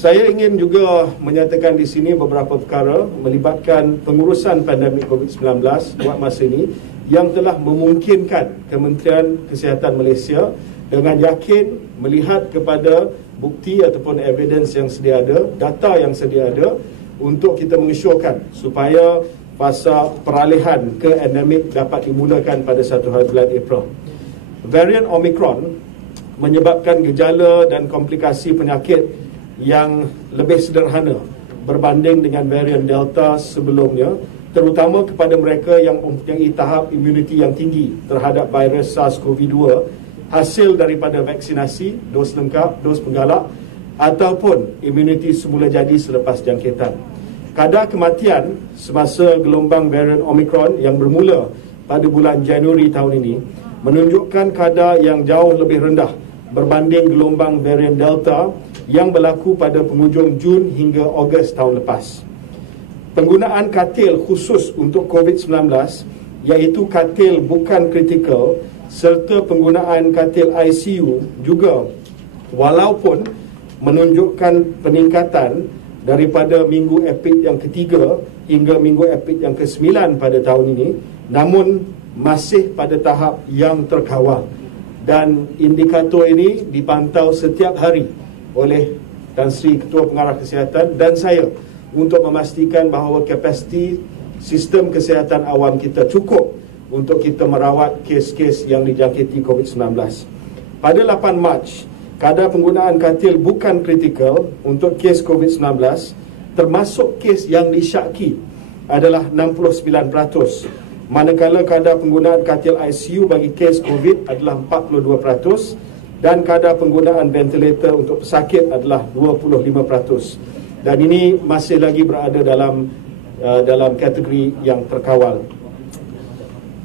Saya ingin juga menyatakan di sini beberapa perkara melibatkan pengurusan pandemik COVID-19 buat masa ini yang telah memungkinkan Kementerian Kesihatan Malaysia dengan yakin melihat kepada bukti ataupun evidence yang sedia ada, data yang sedia ada, untuk kita mengesyorkan supaya fasa peralihan ke endemik dapat dimulakan pada 1 hari bulan April. Varian Omicron menyebabkan gejala dan komplikasi penyakit yang lebih sederhana berbanding dengan varian Delta sebelumnya, terutama kepada mereka yang mempunyai tahap imuniti yang tinggi terhadap virus SARS-CoV-2 hasil daripada vaksinasi, dos lengkap, dos penggalak ataupun imuniti semula jadi selepas jangkitan. Kadar kematian semasa gelombang varian Omicron yang bermula pada bulan Januari tahun ini menunjukkan kadar yang jauh lebih rendah berbanding gelombang varian Delta yang berlaku pada penghujung Jun hingga Ogos tahun lepas. Penggunaan katil khusus untuk COVID-19 iaitu katil bukan kritikal serta penggunaan katil ICU juga walaupun menunjukkan peningkatan daripada minggu epik yang ketiga hingga minggu epik yang ke-9 pada tahun ini, namun masih pada tahap yang terkawal. Dan indikator ini dipantau setiap hari oleh Tan Sri Ketua Pengarah Kesihatan dan saya untuk memastikan bahawa kapasiti sistem kesihatan awam kita cukup untuk kita merawat kes-kes yang dijangkiti COVID-19. Pada 8 Mac, kadar penggunaan katil bukan kritikal untuk kes COVID-19 termasuk kes yang disyaki adalah 69%, manakala kadar penggunaan katil ICU bagi kes COVID adalah 42% dan kadar penggunaan ventilator untuk pesakit adalah 25%. Dan ini masih lagi berada dalam kategori yang terkawal.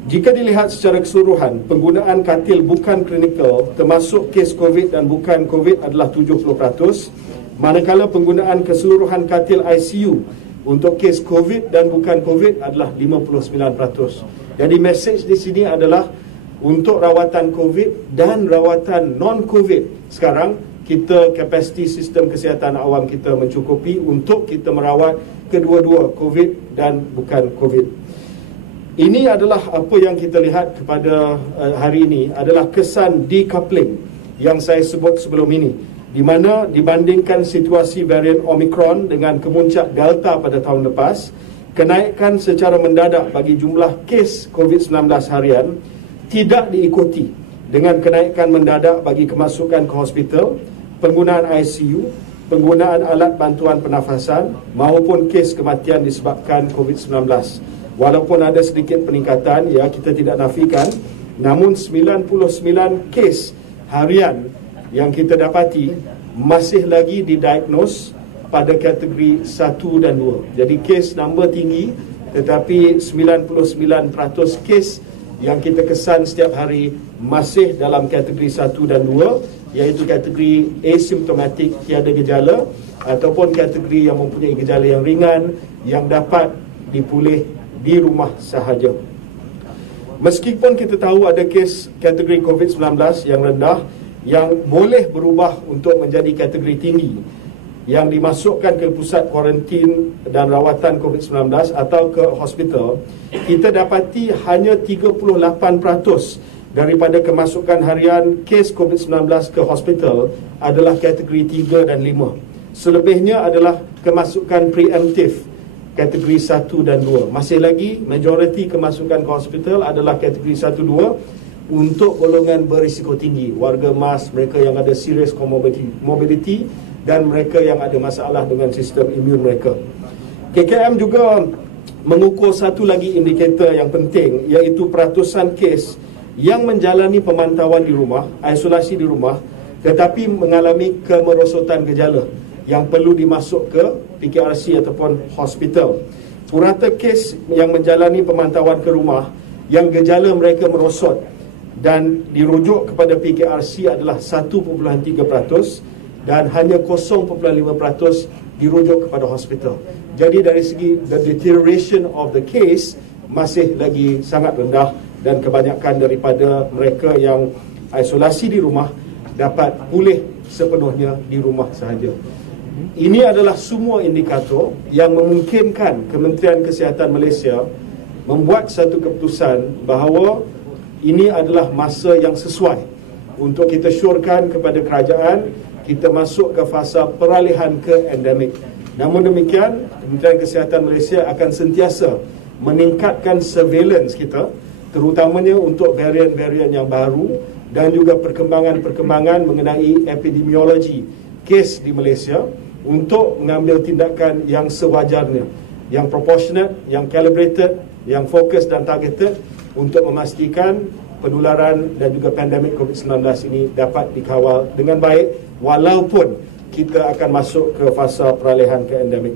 Jika dilihat secara keseluruhan, penggunaan katil bukan klinikal termasuk kes COVID dan bukan COVID adalah 70%, manakala penggunaan keseluruhan katil ICU untuk kes COVID dan bukan COVID adalah 59%. Jadi mesej di sini adalah untuk rawatan COVID dan rawatan non-COVID sekarang kita kapasiti sistem kesihatan awam kita mencukupi untuk kita merawat kedua-dua COVID dan bukan COVID. Ini adalah apa yang kita lihat kepada hari ini adalah kesan decoupling yang saya sebut sebelum ini, di mana dibandingkan situasi varian Omicron dengan kemuncak Delta pada tahun lepas, kenaikan secara mendadak bagi jumlah kes COVID-19 harian tidak diikuti dengan kenaikan mendadak bagi kemasukan ke hospital, penggunaan ICU, penggunaan alat bantuan pernafasan maupun kes kematian disebabkan COVID-19. Walaupun ada sedikit peningkatan, ya, kita tidak nafikan, namun 99 kes harian yang kita dapati masih lagi didiagnose pada kategori 1 dan 2. Jadi kes number tinggi, tetapi 99% kes yang kita kesan setiap hari masih dalam kategori 1 dan 2, iaitu kategori asymptomatic, tiada gejala, ataupun kategori yang mempunyai gejala yang ringan yang dapat dipulih di rumah sahaja. Meskipun kita tahu ada kes kategori COVID-19 yang rendah yang boleh berubah untuk menjadi kategori tinggi yang dimasukkan ke pusat kuarantin dan rawatan COVID-19 atau ke hospital, kita dapati hanya 38% daripada kemasukan harian kes COVID-19 ke hospital adalah kategori 3 dan 5. Selebihnya adalah kemasukan preemptif kategori 1 dan 2. Masih lagi majoriti kemasukan ke hospital adalah kategori 1 2 untuk golongan berisiko tinggi, warga emas, mereka yang ada serious comorbidity dan mereka yang ada masalah dengan sistem imun mereka. KKM juga mengukur satu lagi indikator yang penting, iaitu peratusan kes yang menjalani pemantauan di rumah, isolasi di rumah, tetapi mengalami kemerosotan gejala yang perlu dimasuk ke PKRC ataupun hospital. Purata kes yang menjalani pemantauan ke rumah yang gejala mereka merosot dan dirujuk kepada PKRC adalah 1.3% dan hanya 0.5% dirujuk kepada hospital. Jadi dari segi the deterioration of the case masih lagi sangat rendah dan kebanyakan daripada mereka yang isolasi di rumah dapat pulih sepenuhnya di rumah sahaja. Ini adalah semua indikator yang memungkinkan Kementerian Kesihatan Malaysia membuat satu keputusan bahawa ini adalah masa yang sesuai untuk kita syorkan kepada kerajaan kita masuk ke fasa peralihan ke endemik. Namun demikian, Kementerian Kesihatan Malaysia akan sentiasa meningkatkan surveillance kita, terutamanya untuk varian-varian yang baru dan juga perkembangan-perkembangan mengenai epidemiologi kes di Malaysia untuk mengambil tindakan yang sewajarnya, yang proportionate, yang calibrated, yang fokus dan targeted untuk memastikan penularan dan juga pandemik COVID-19 ini dapat dikawal dengan baik walaupun kita akan masuk ke fasa peralihan ke endemik.